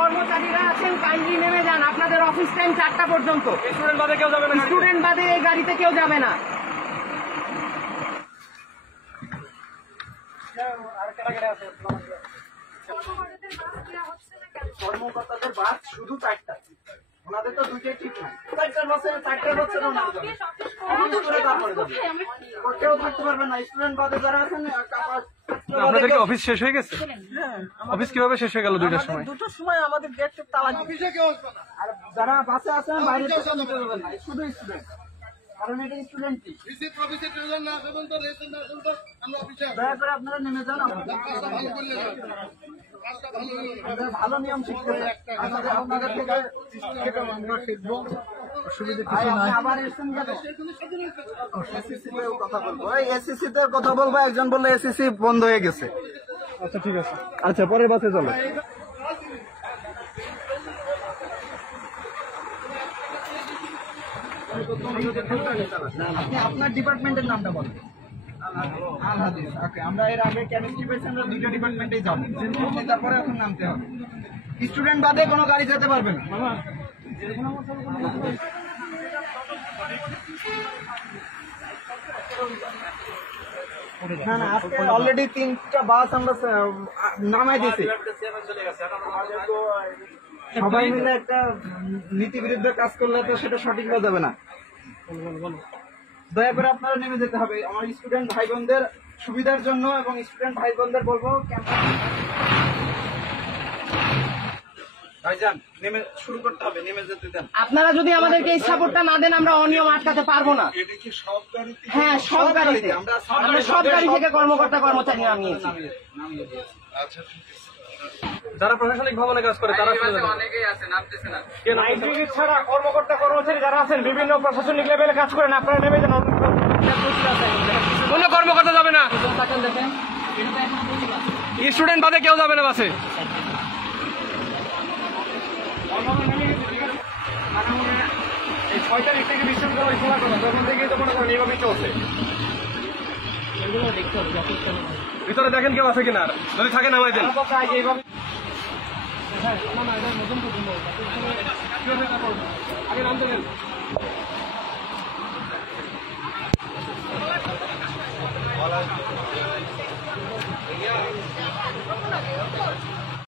কর্মচারীরা আছেন কাইন্ডলি নেমে যান, আপনাদের অফিস টাইম 4টা পর্যন্ত। স্টুডেন্ট বাদে কেউ যাবে না, স্টুডেন্ট বাদে এই গাড়িতে কেউ যাবে না। কর্মকর্তাদের বাস শুধু 4টা, ওনাদের তো 2টা ঠিক নাই। 4টার বাসে 4টার বাসে ওনারা যাবে, তারপরে যাবে, কেউ থাকতে পারবে না। স্টুডেন্ট বাদে যারা আছেন আপনাদের কি অফিস শেষ হয়ে গেছে? অফিস কিভাবে শেষ হয়ে গেল 2টার সময়? 2টার সময় আমাদের গেট তালা। আর যারা বাসে আছেন বাইরে শুধু স্টুডেন্ট, কারণ এটা স্টুডেন্টই। দয়া করে আপনারা নেমে যান, ভালো নিয়ম শিখতে আপনাদের থেকে শিখবো। আবার কথা বলবো, এসিসি তে কথা বলবো। একজন বললো এসিসি বন্ধ হয়ে গেছে। আচ্ছা ঠিক আছে, আচ্ছা পরের বাসে চলো। আপনি আপনার ডিপার্টমেন্টের নামটা বলেন। আল হাদিস। ওকে, আমরা এর আগে কেমিস্ট্রি পেয়েছি, আমরা 2টা ডিপার্টমেন্টেই যাবো, তারপরে এখন নামতে হবে। স্টুডেন্ট বাদে কোনো গাড়ি যেতে পারবে না। না না, আজকে অলরেডি 3টা বাস আমরা নামাই দিয়েছি। সবাই মিলে একটা নীতি বিরুদ্ধে কাজ করলে তো সেটা সঠিক হয়ে যাবে না। দয়া করে আপনারা নেমে যেতে হবে আমার স্টুডেন্ট ভাই বোনদের সুবিধার জন্য, এবং স্টুডেন্ট ভাই বোনদের বলবো ভাইজান নেমে শুরু করতে হবে, নেমে যেতে দেন। আপনারা যদি আমাদেরকে এই সাপোর্টটা না দেন আমরা অনিয়ম আটকাতে পারবো না। হ্যাঁ, সব গাড়িতে আমরা সব গাড়ি থেকে কর্মকর্তা কর্মচারী নামিয়েছি। যারা প্রশাসনিক ভবনে কাজ করে তারা অনেকেই আছে, নামতেছে না। ছাড়া কর্মকর্তা কর্মচারী যারা আছেন বিভিন্ন প্রশাসনিক লেভেলে কাজ করেন, আপনারা নেমে যান। কোন কর্মকর্তা যাবে না, স্টুডেন্ট বাদে কেউ যাবে না বাসে। এই 6 তারিখ থেকে বিশ্ববিদ্যালয় খোলা করা, তখন থেকেই তো মনে করেন এইভাবেই চলছে। ভিতরে দেখেন কেউ আছে কিনা, যদি থাকে নামাই দেন। আগে নামতে দেন।